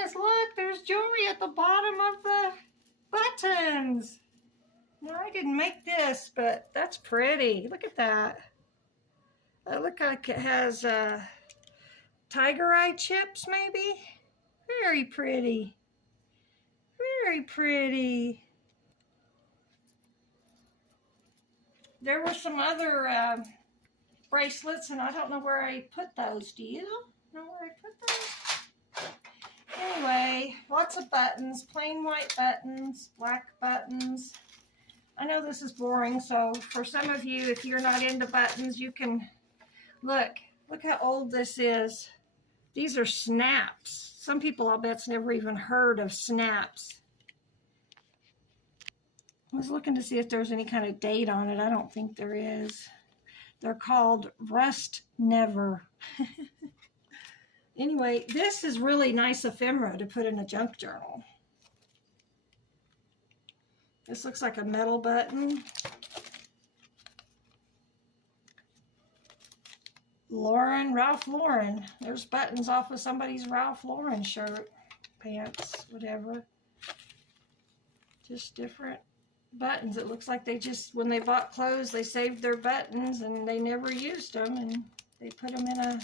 goodness, look, there's jewelry at the bottom of the buttons. No, I didn't make this, but that's pretty. Look at that. It looks like it has tiger eye chips, maybe. Very pretty. Very pretty. There were some other bracelets, and I don't know where I put those. Do you know where I put those? Anyway, lots of buttons, plain white buttons, black buttons. I know this is boring, so for some of you, if you're not into buttons, you can look how old this is. These are snaps. Some people, I'll bet's never even heard of snaps. I was looking to see if there was any kind of date on it. I don't think there is. They're called Rust Never. Anyway, this is really nice ephemera to put in a junk journal. This looks like a metal button. Ralph Lauren. There's buttons off of somebody's Ralph Lauren shirt, pants, whatever. Just different buttons. It looks like they just, when they bought clothes, they saved their buttons and they never used them, and they put them in a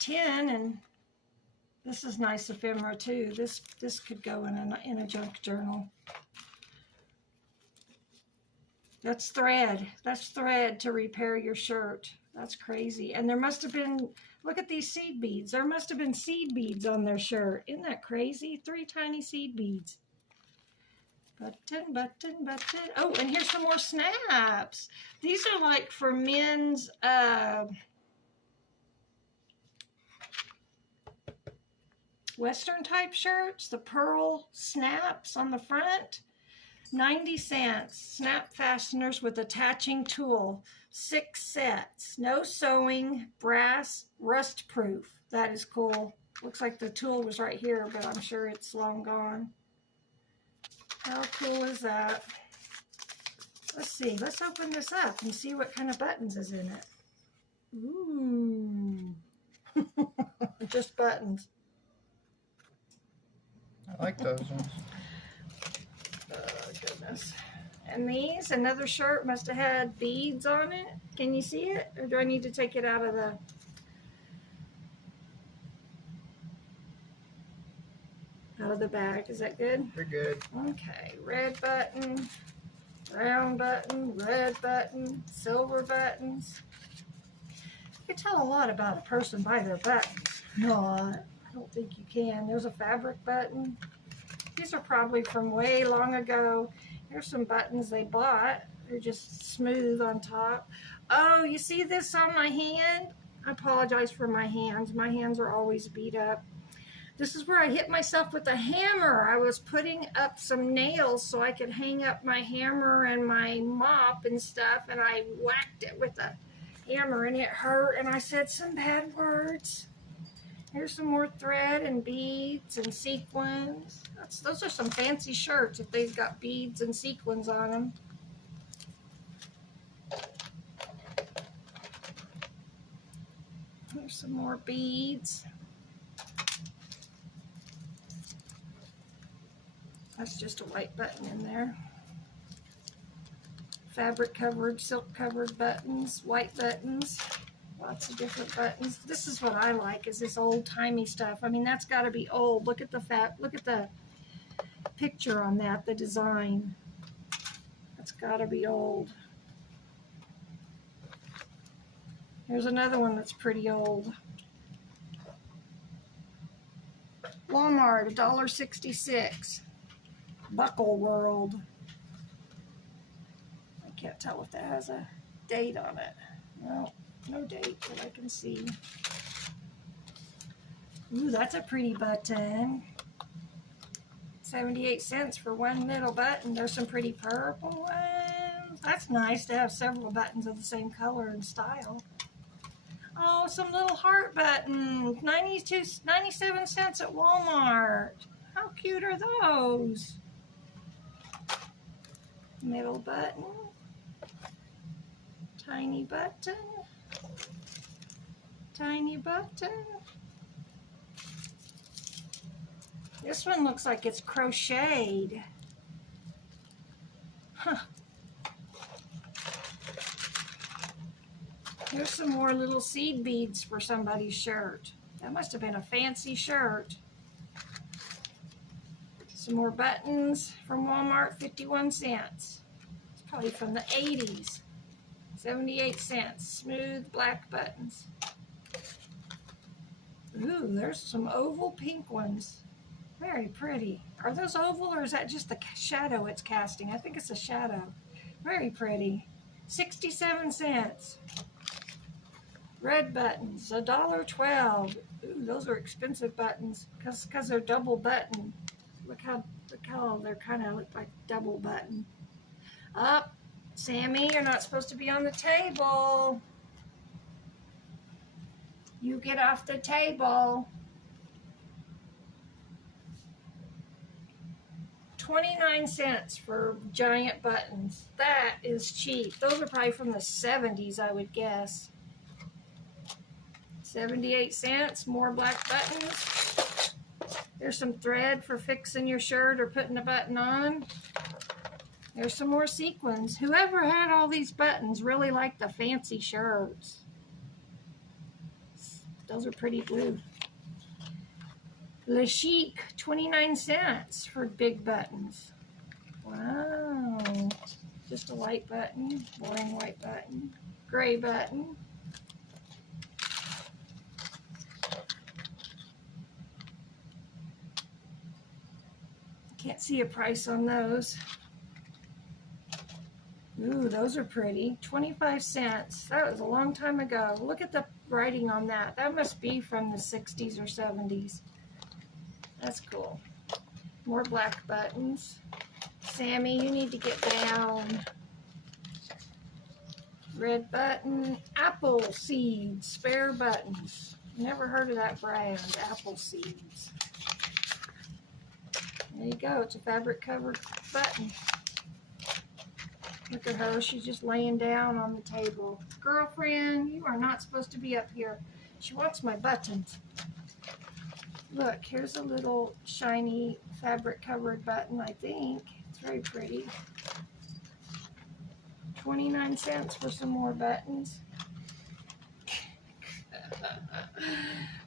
tin. And this is nice ephemera too. This could go in a junk journal. That's thread. That's thread to repair your shirt. That's crazy. And there must have been, look at these seed beads. There must have been seed beads on their shirt. Isn't that crazy? 3 tiny seed beads. Button, button, button. Oh, and here's some more snaps. These are like for men's Western type shirts. The pearl snaps on the front. 90 cents. Snap fasteners with attaching tool. 6 sets. No sewing. Brass. Rust proof. That is cool. Looks like the tool was right here, but I'm sure it's long gone. How cool is that? Let's see. Let's open this up and see what kind of buttons is in it. Ooh. Just buttons. I like those ones. Oh, goodness. And these, another shirt must have had beads on it. Can you see it? Or do I need to take it out of the bag? Is that good? They're good. Okay. Red button, brown button, red button, silver buttons. You can tell a lot about a person by their buttons. No, I don't think you can. There's a fabric button. These are probably from way long ago. Here's some buttons they bought. They're just smooth on top. Oh, you see this on my hand? I apologize for my hands. My hands are always beat up. This is where I hit myself with a hammer. I was putting up some nails so I could hang up my hammer and my mop and stuff, and I whacked it with a hammer and it hurt, and I said some bad words. Here's some more thread and beads and sequins. Those are some fancy shirts if they've got beads and sequins on them. Here's some more beads. That's just a white button in there. Fabric covered, silk covered buttons, white buttons. Lots of different buttons. This is what I like, is this old-timey stuff. I mean, that's got to be old. Look at the picture on that, the design. That's got to be old. Here's another one that's pretty old. Walmart, $1.66. Buckle World. I can't tell if that has a date on it. No. No date that I can see. Ooh, that's a pretty button. 78 cents for one middle button. There's some pretty purple ones. That's nice to have several buttons of the same color and style. Oh, some little heart buttons. 97 cents at Walmart. How cute are those? Middle button. Tiny button. Tiny button. This one looks like it's crocheted. Huh. Here's some more little seed beads for somebody's shirt. That must have been a fancy shirt. Some more buttons from Walmart, 51 cents. It's probably from the 80s. 78 cents. Smooth black buttons. Ooh, there's some oval pink ones. Very pretty. Are those oval or is that just the shadow it's casting? I think it's a shadow. Very pretty. 67 cents. Red buttons, $1.12. Ooh, those are expensive buttons because they're double button. Look how they're kind of look like double button. Up, Sammy, you're not supposed to be on the table. You get off the table. 29 cents for giant buttons. That is cheap. Those are probably from the 70s, I would guess. 78 cents, more black buttons. There's some thread for fixing your shirt or putting a button on. There's some more sequins. Whoever had all these buttons really liked the fancy shirts. Those are pretty blue. Le Chic, 29 cents for big buttons. Wow. Just a white button, boring white button, gray button. Can't see a price on those. Ooh, those are pretty. 25 cents. That was a long time ago. Look at the writing on that. That must be from the 60s or 70s. That's cool. More black buttons. Sammy, you need to get down. Red button. Apple seeds. Spare buttons. Never heard of that brand. Apple seeds. There you go. It's a fabric covered button. Look at her. She's just laying down on the table. Girlfriend, you are not supposed to be up here. She wants my buttons. Look, here's a little shiny fabric covered button, I think. It's very pretty. 29 cents for some more buttons.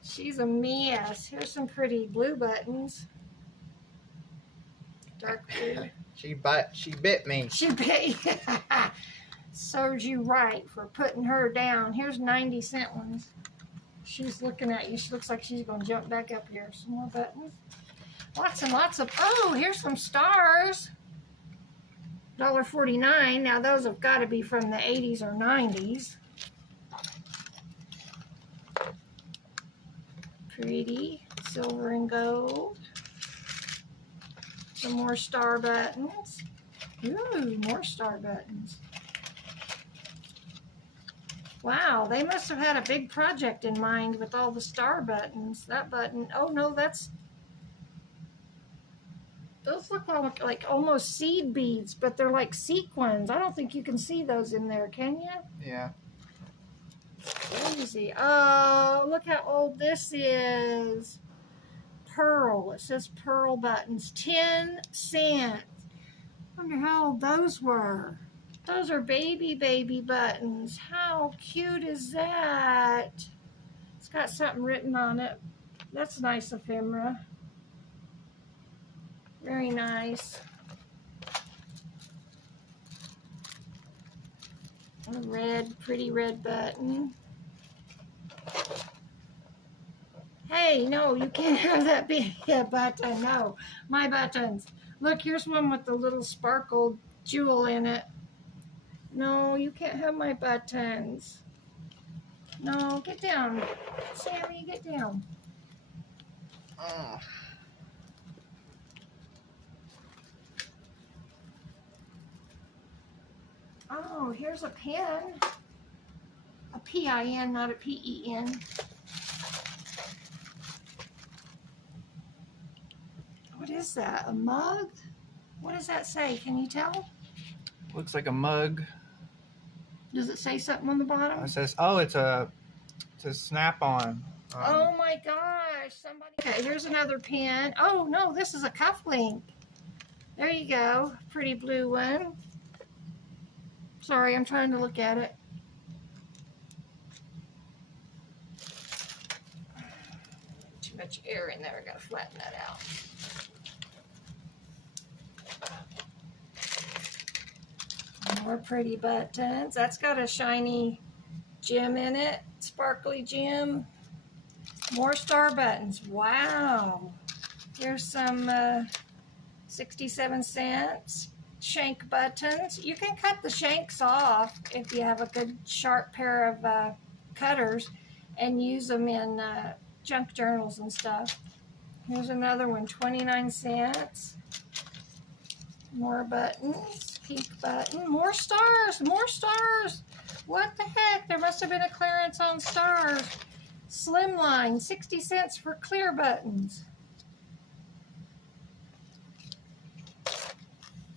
She's a mess. Here's some pretty blue buttons. Dark blue. She bit me. She bit you. Serves you right for putting her down. Here's 90-cent ones. She's looking at you. She looks like she's going to jump back up here. Some more buttons. Lots and lots of... Oh, here's some stars. $1.49. Now, those have got to be from the 80s or 90s. Pretty. Silver and gold. Some more star buttons. Ooh, more star buttons. Wow, they must have had a big project in mind with all the star buttons. That button, oh no, those look like almost seed beads, but they're like sequins. I don't think you can see those in there, can you? Yeah. Crazy. Oh, look how old this is. Pearl. It says pearl buttons. 10 cents. Wonder how old those were. Those are baby buttons. How cute is that? It's got something written on it. That's nice ephemera. Very nice. A red, pretty red button. Hey, no, you can't have that big button. No, my buttons. Look, here's one with the little sparkled jewel in it. No, you can't have my buttons. No, get down. Sammy, get down. Oh, here's a pen. A P-I-N, not a P-E-N. What is that? A mug? What does that say? Can you tell? Looks like a mug. Does it say something on the bottom? It says, oh, it's a to snap on. Oh my gosh, somebody. Okay, here's another pin. Oh no, this is a cuff link. There you go. Pretty blue one. Sorry, I'm trying to look at it. Too much air in there. I gotta flatten that out. More pretty buttons. That's got a shiny gem in it. Sparkly gem. More star buttons. Wow. Here's some 67 cents shank buttons. You can cut the shanks off if you have a good sharp pair of cutters and use them in junk journals and stuff. Here's another one, 29 cents. More buttons, pink button, more stars, more stars. What the heck? There must have been a clearance on stars. Slimline, 60 cents for clear buttons.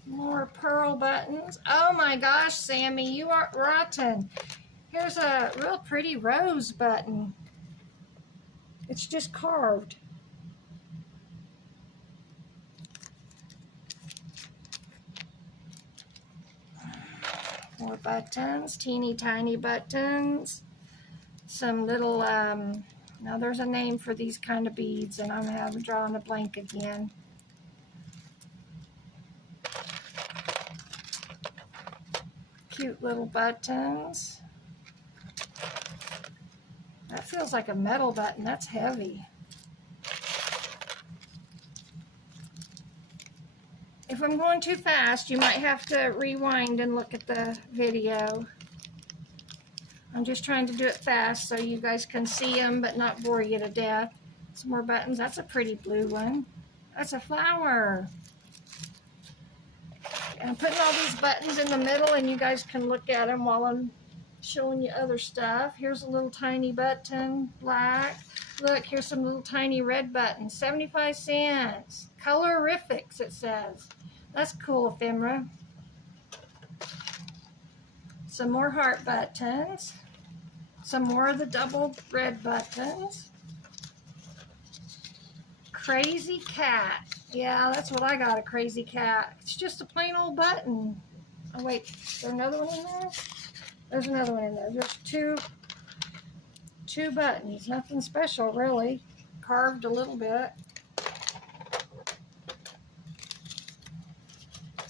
More pearl buttons. Oh my gosh, Sammy, you are rotten. Here's a real pretty rose button. It's just carved. More buttons, teeny tiny buttons. Some little, now there's a name for these kind of beads, and I'm drawing a blank again. Cute little buttons. That feels like a metal button. That's heavy. If I'm going too fast, you might have to rewind and look at the video. I'm just trying to do it fast so you guys can see them but not bore you to death. Some more buttons. That's a pretty blue one. That's a flower. And I'm putting all these buttons in the middle and you guys can look at them while I'm showing you other stuff. Here's a little tiny button, black. Look, here's some little tiny red buttons, 75 cents. Colorifics, it says. That's cool, ephemera. Some more heart buttons. Some more of the double red buttons. Crazy cat. Yeah, that's what I got, a crazy cat. It's just a plain old button. Oh wait, is there another one in there? There's another one in there. There's two buttons. Nothing special, really. Carved a little bit.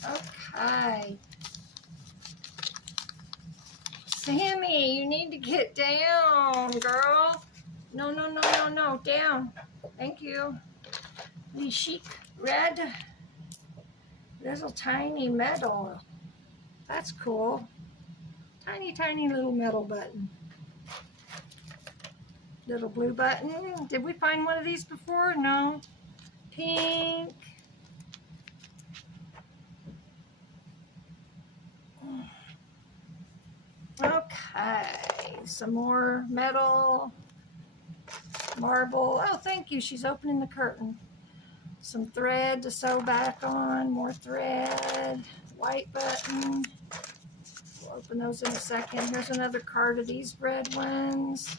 Okay. Sammy, you need to get down, girl. No, no, no, no, no. Down. Thank you. The chic red. Little tiny metal. That's cool. Tiny, tiny little metal button. Little blue button. Did we find one of these before? No. Pink. Okay. Some more metal. Marble. Oh, thank you. She's opening the curtain. Some thread to sew back on. More thread. White button. We'll open those in a second. Here's another card of these red ones.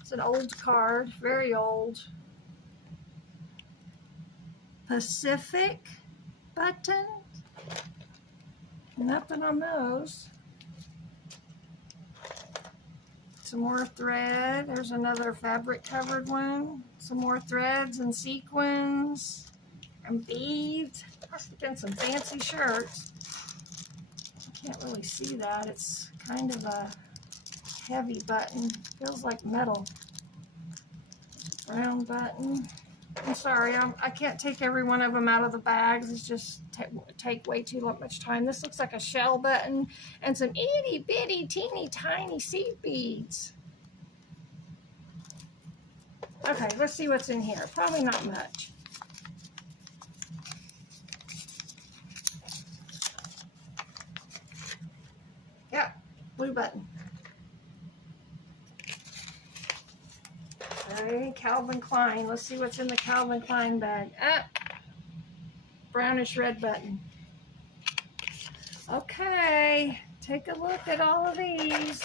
It's an old card, very old. Pacific button. Nothing on those. Some more thread. There's another fabric covered one. Some more threads and sequins and beads. Must have been some fancy shirts. I can't really see that. It's kind of a heavy button. Feels like metal. Brown button. I'm sorry, I can't take every one of them out of the bags. It's just take way too much time. This looks like a shell button and some itty bitty teeny tiny seed beads. Okay, let's see what's in here. Probably not much. Yeah, blue button. Okay, Calvin Klein. Let's see what's in the Calvin Klein bag. Ah, brownish red button. Okay, take a look at all of these.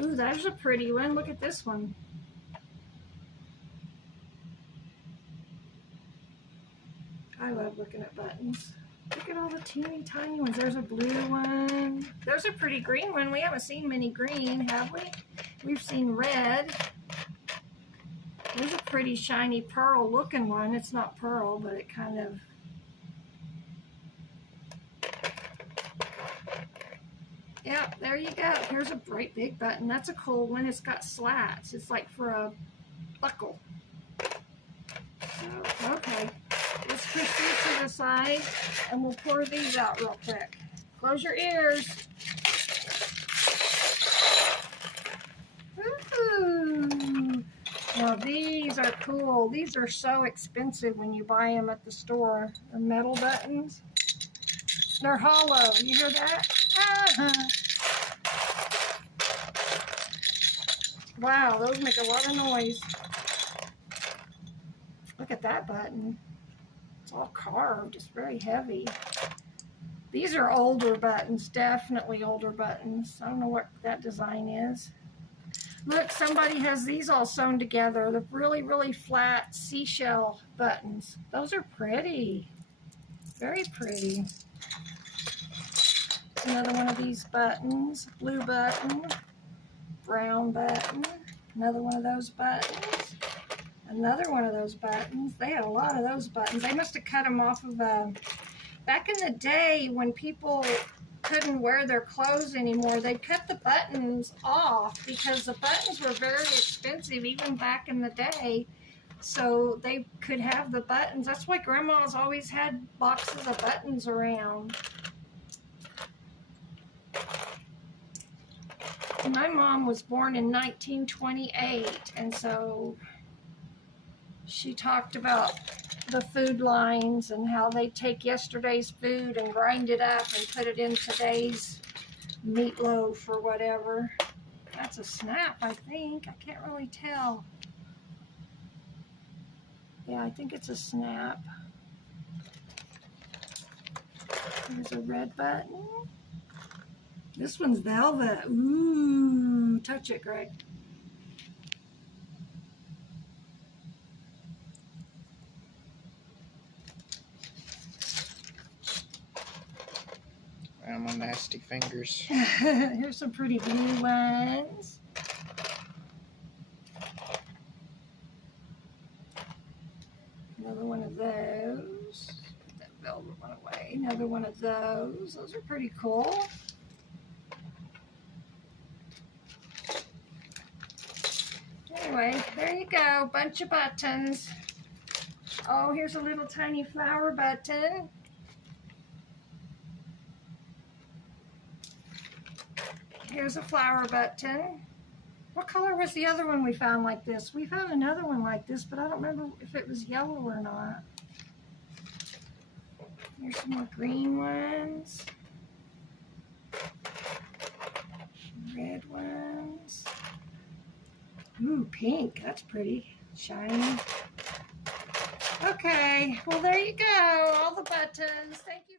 Ooh, that's a pretty one. Look at this one. I love looking at buttons. Look at all the teeny tiny ones. There's a blue one. There's a pretty green one. We haven't seen many green, have we? We've seen red. There's a pretty shiny pearl looking one. It's not pearl, but it kind of... Yeah, there you go. Here's a bright big button. That's a cool one. It's got slats. It's like for a buckle. So, okay. Let's push these to the side and we'll pour these out real quick. Close your ears. Ooh. Now these are cool. These are so expensive when you buy them at the store. They're metal buttons. They're hollow. You hear that? Wow, those make a lot of noise. Look at that button. It's all carved. It's very heavy. These are older buttons, definitely older buttons. I don't know what that design is. Look, somebody has these all sewn together. The really, really flat seashell buttons. Those are pretty. Very pretty. Another one of these buttons. Blue button. Brown button. Another one of those buttons. Another one of those buttons. They had a lot of those buttons. They must have cut them off of back in the day when people couldn't wear their clothes anymore, they cut the buttons off because the buttons were very expensive even back in the day. So they could have the buttons. That's why grandmas always had boxes of buttons around. My mom was born in 1928, and so she talked about the food lines and how they take yesterday's food and grind it up and put it in today's meatloaf or whatever. That's a snap, I think. I can't really tell. Yeah, I think it's a snap. There's a red button. This one's velvet. Ooh, touch it, Greg. My nasty fingers. Here's some pretty blue ones. Another one of those. Put that velvet one away. Another one of those. Those are pretty cool. Anyway, there you go. Bunch of buttons. Oh, here's a little tiny flower button. Here's a flower button. What color was the other one we found like this? We found another one like this, but I don't remember if it was yellow or not. Here's some more green ones. Red ones. Ooh, pink. That's pretty. Shiny. Okay. Well, there you go. All the buttons. Thank you.